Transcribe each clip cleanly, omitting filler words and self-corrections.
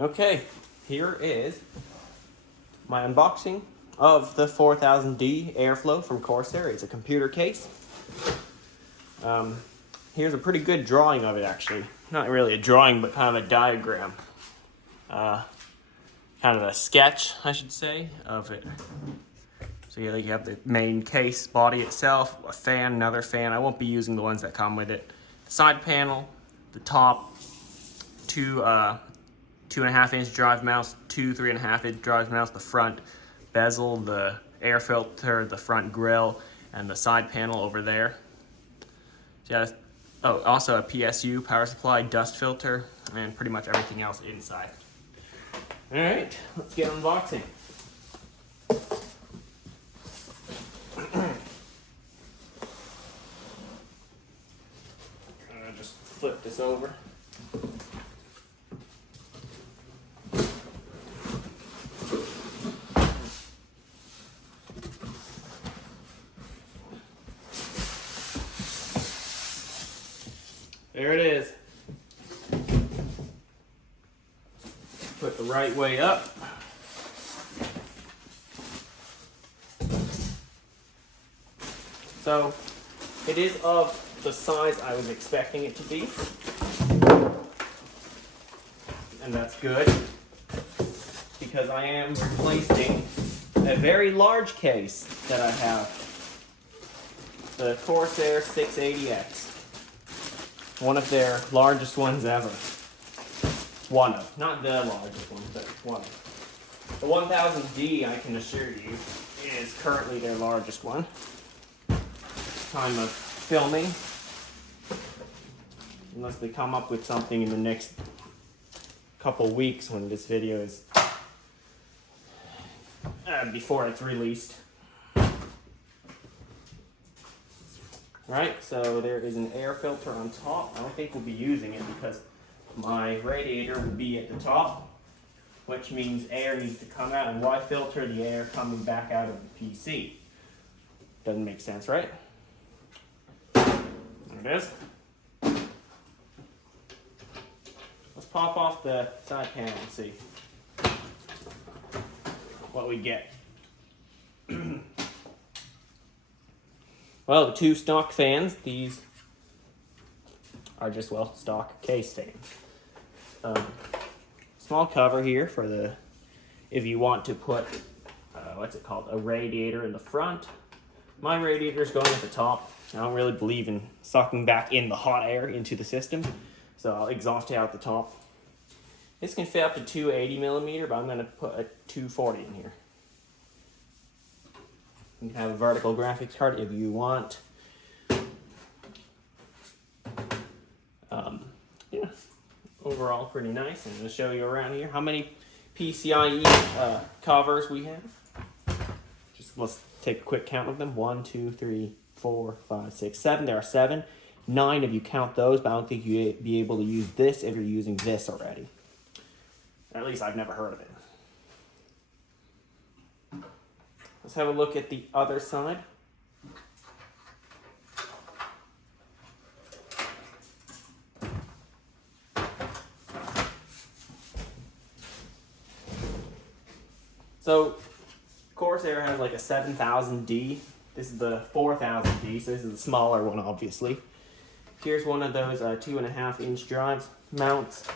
Okay, here is my unboxing of the 4000D Airflow from Corsair. It's a computer case. Here's a pretty good drawing of it, actually. Not really a drawing, but kind of a diagram. Kind of a sketch, I should say, of it. So you have the main case body itself, a fan, another fan. I won't be using the ones that come with it. The side panel, the top, two 2.5-inch drive mounts, two 3.5-inch drive mounts, the front bezel, the air filter, the front grill, and the side panel over there. So yeah, oh, also a PSU, power supply, dust filter, and pretty much everything else inside. All right, let's get unboxing. I'm gonna just flip this over. There it is. Put the right way up. So it is of the size I was expecting it to be. And that's good because I am replacing a very large case that I have. The Corsair 680X. One of their largest ones ever. One of. Not the largest one, but one of. The 1000D, I can assure you, is currently their largest one. Time of filming. Unless they come up with something in the next couple weeks when this video is... before it's released. Right, so there is an air filter on top. I don't think we'll be using it because my radiator will be at the top, which means air needs to come out. And why filter the air coming back out of the PC? Doesn't make sense, right? There it is. Let's pop off the side panel and see what we get. Well, the two stock fans, these are just, well, stock case fans. Small cover here for the, if you want to put, what's it called, a radiator in the front. My radiator is going at the top. I don't really believe in sucking back in the hot air into the system, so I'll exhaust it out the top. This can fit up to 280 millimeter, but I'm going to put a 240 in here. You can have a vertical graphics card if you want. Yeah, overall pretty nice. I'm going to show you around here how many PCIe covers we have. Just let's take a quick count of them. 1, 2, 3, 4, 5, 6, 7. There are 7. 9 if you count those, but I don't think you'd be able to use this if you're using this already. At least I've never heard of it. Let's have a look at the other side. So, Corsair has like a 7000D. This is the 4000D, so this is the smaller one, obviously. Here's one of those 2.5-inch drives mounts.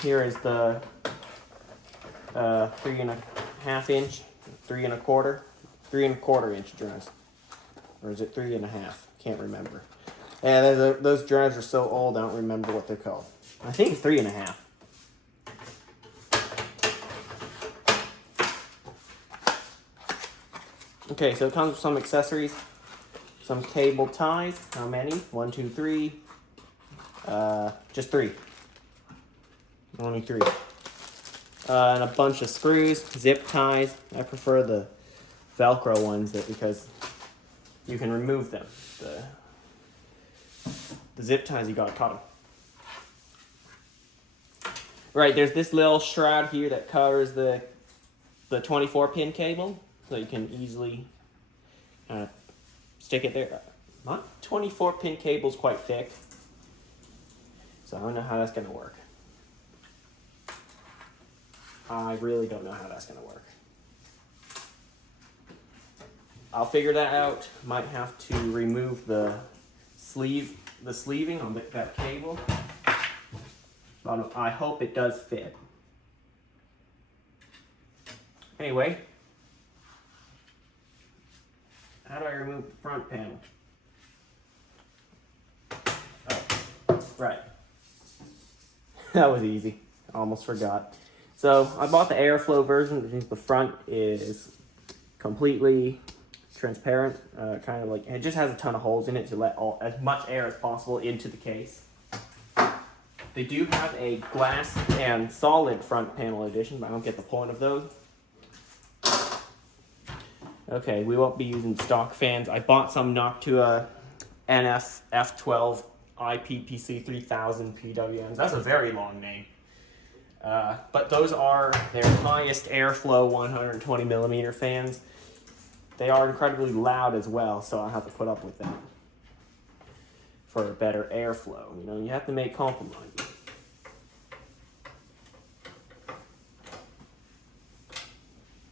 Here is the 3.5-inch. 3.25-inch drives, or is it 3.5? Can't remember. Yeah, those drives are so old I don't remember what they're called. I think it's 3.5. Okay, so it comes with some accessories, some cable ties. How many? 1, 2, 3. Just 3. Only 3. And a bunch of screws, zip ties. I prefer the Velcro ones because you can remove them. The zip ties, you gotta cut them. Right, there's this little shroud here that covers the 24-pin cable, so you can easily stick it there. My 24-pin cable's quite thick, so I don't know how that's gonna work. I really don't know how that's going to work. I'll figure that out. Might have to remove the sleeving on that cable. But I hope it does fit. Anyway, how do I remove the front panel? Oh, right. That was easy. Almost forgot. So I bought the airflow version, which means the front is completely transparent, kind of like, it just has a ton of holes in it to let as much air as possible into the case. They do have a glass and solid front panel edition, but I don't get the point of those. Okay, we won't be using stock fans. I bought some Noctua NF F12 IPPC 3000 PWMs. That's a very long name. But those are their highest airflow 120 millimeter fans. They are incredibly loud as well, so I'll have to put up with that for better airflow. You know, you have to make compromises.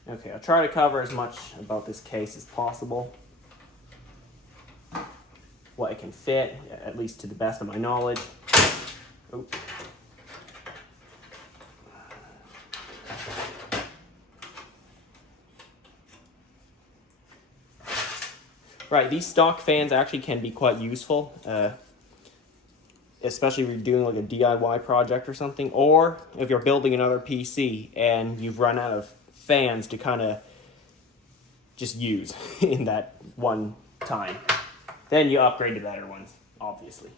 Okay, I'll try to cover as much about this case as possible. What it can fit, at least to the best of my knowledge. Oh. Right, these stock fans actually can be quite useful, especially if you're doing like a DIY project or something, or if you're building another PC and you've run out of fans to kind of just use in that one time. Then you upgrade to better ones, obviously.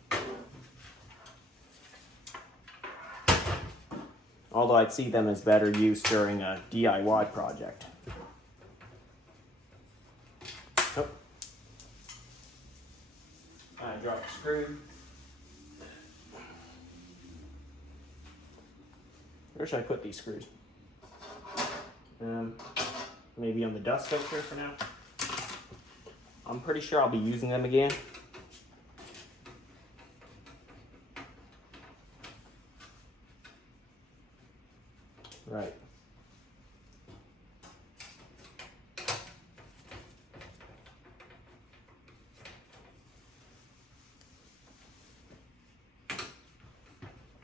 Although I'd see them as better use during a DIY project. Oh. I dropped a screw. Where should I put these screws? Maybe on the dust filter for now. I'm pretty sure I'll be using them again. Right.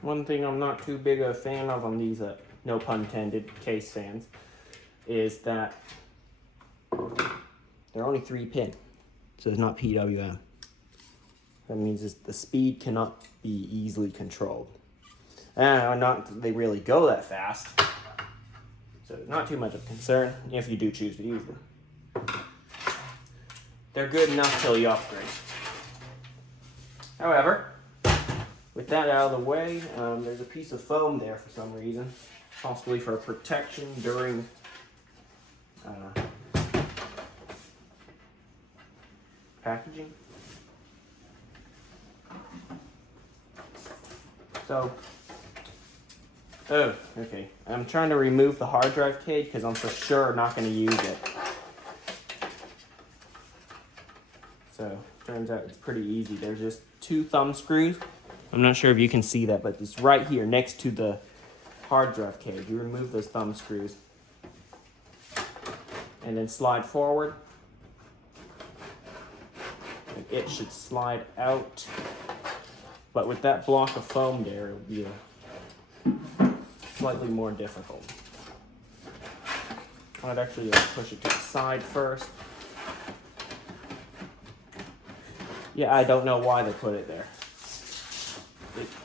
One thing I'm not too big a fan of on these, no pun intended, case fans, is that they're only 3-pin, so it's not PWM. That means the speed cannot be easily controlled. And not that they really go that fast, so not too much of a concern if you do choose to use them. They're good enough till you upgrade. However, with that out of the way, there's a piece of foam there for some reason, possibly for protection during packaging. So, oh, okay. I'm trying to remove the hard drive cage because I'm for sure not going to use it. So, turns out it's pretty easy. There's just 2 thumb screws. I'm not sure if you can see that, but it's right here next to the hard drive cage. You remove those thumb screws and then slide forward. And it should slide out. But with that block of foam there, it'll be slightly more difficult. I'd actually push it to the side first. Yeah, I don't know why they put it there.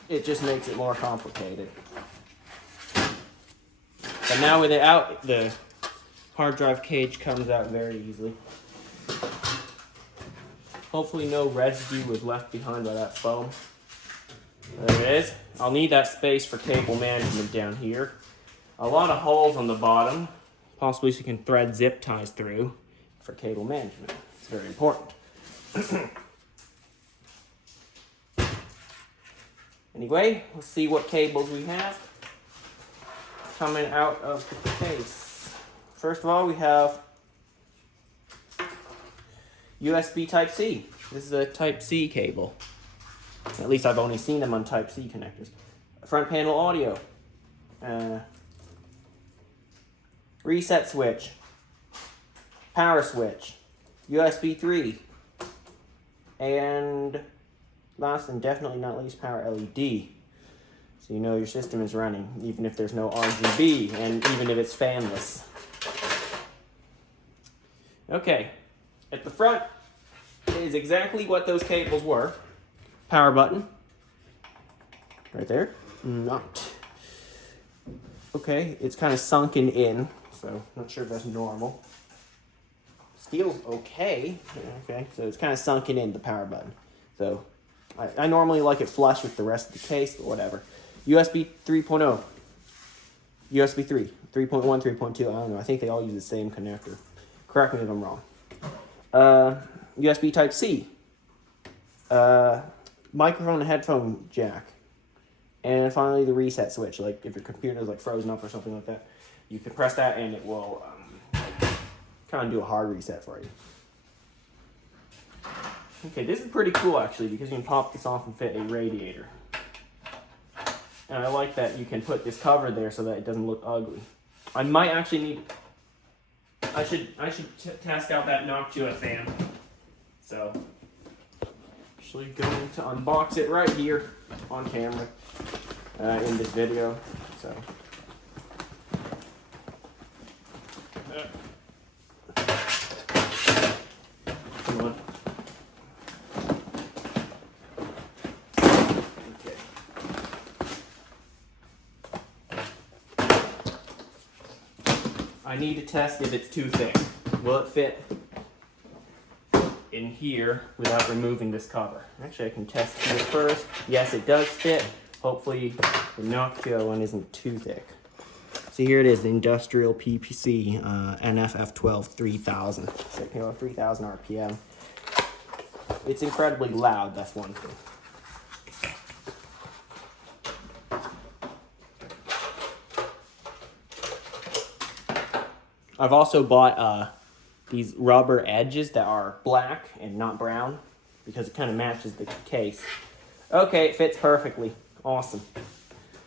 It just makes it more complicated. But now with it out, the hard drive cage comes out very easily. Hopefully no residue was left behind by that foam. There it is. I'll need that space for cable management down here. A lot of holes on the bottom, possibly so you can thread zip ties through for cable management. It's very important. Anyway, let's see what cables we have coming out of the case. First of all, we have USB Type-C. This is a Type-C cable. At least I've only seen them on Type-C connectors. Front panel audio. reset switch, power switch, USB 3, and last and definitely not least, power LED. So you know your system is running, even if there's no RGB, and even if it's fanless. Okay, at the front is exactly what those cables were. Power button, right there. Not. Okay, it's kind of sunken in, so not sure if that's normal. Steel's okay. Okay, so it's kind of sunken in, the power button. So I normally like it flush with the rest of the case, but whatever. USB 3.0, USB 3, 3.1, 3.2, I don't know. I think they all use the same connector. Correct me if I'm wrong. USB Type-C, microphone and headphone jack, and finally the reset switch. Like if your computer is like frozen up or something like that, you can press that and it will kind of do a hard reset for you. Okay, this is pretty cool actually because you can pop this off and fit a radiator. And I like that you can put this cover there so that it doesn't look ugly. I might actually need. I should test out that Noctua fan. So, actually going to unbox it right here on camera in this video. So, come on. Okay. I need to test if it's too thick. Will it fit in here without removing this cover? Actually, I can test here first. Yes, it does fit. Hopefully, the Noctua one isn't too thick. So here it is, the industrial PPC NFF12 3000. So 3000 RPM. It's incredibly loud, that's one thing. I've also bought these rubber edges that are black and not brown because it kind of matches the case. Okay, it fits perfectly. Awesome.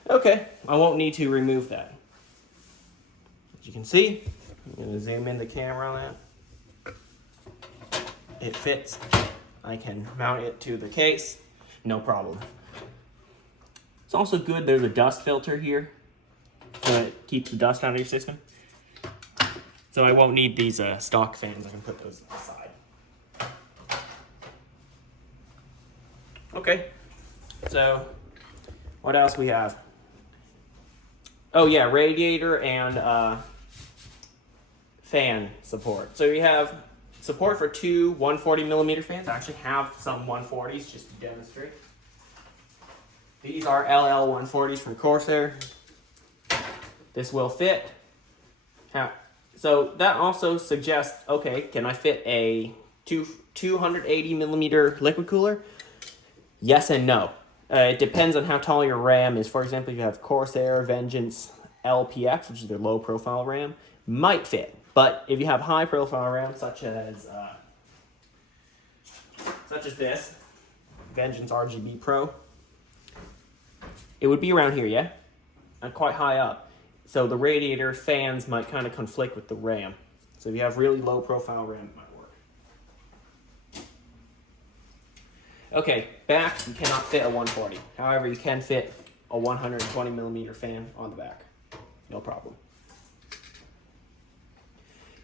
Okay, I won't need to remove that. As you can see, I'm going to zoom in the camera on that. It fits. I can mount it to the case, no problem. It's also good there's a dust filter here so it keeps the dust out of your system. So I won't need these stock fans. I can put those aside. Okay, so what else we have? Oh yeah, radiator and fan support. So we have support for two 140mm fans. I actually have some 140s just to demonstrate. These are LL 140s from Corsair. This will fit. So that also suggests, okay, can I fit a 280mm liquid cooler? Yes and no. It depends on how tall your RAM is. For example, if you have Corsair Vengeance LPX, which is their low profile RAM, might fit. But if you have high profile RAM, such as this, Vengeance RGB Pro, it would be around here, yeah? And quite high up. So the radiator fans might kind of conflict with the RAM. So if you have really low profile RAM, it might work. Okay, back, you cannot fit a 140. However, you can fit a 120mm fan on the back. No problem.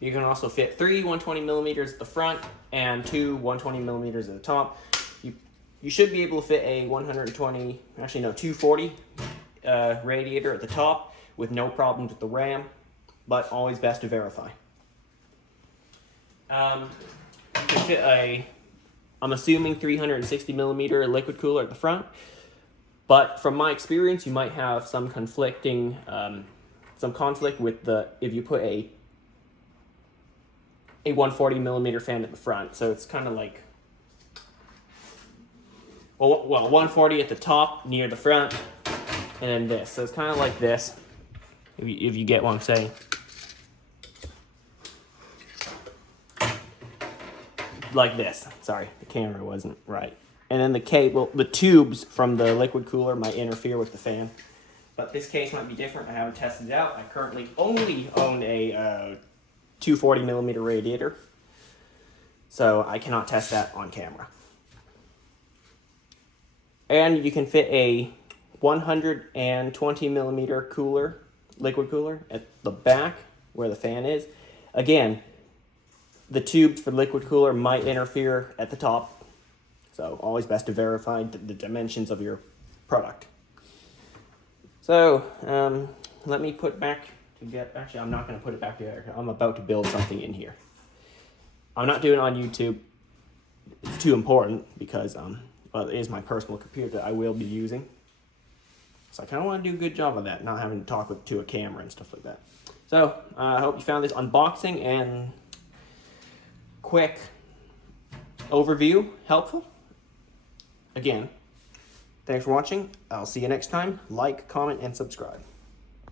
You can also fit three 120mm at the front and two 120mm at the top. You should be able to fit a 240 radiator at the top with no problems with the RAM, but always best to verify. You can fit I'm assuming 360mm liquid cooler at the front, but from my experience, you might have some conflict with if you put a 140mm fan at the front. So it's kind of like, well, 140 at the top near the front, and then this. So it's kind of like this. If you get what I'm saying. Like this. Sorry, the camera wasn't right. And then the cable, the tubes from the liquid cooler might interfere with the fan. But this case might be different. I haven't tested it out. I currently only own a 240mm radiator, so I cannot test that on camera. And you can fit a 120mm cooler, liquid cooler, at the back where the fan is. Again, the tube for liquid cooler might interfere at the top, so always best to verify the dimensions of your product. So, let me put back actually I'm not going to put it back together. I'm about to build something in here. I'm not doing it on YouTube. It's too important because, well, it is my personal computer that I will be using. So I kind of want to do a good job of that, not having to talk to a camera and stuff like that. So, I hope you found this unboxing and quick overview helpful. Again, thanks for watching. I'll see you next time. Like, comment, and subscribe.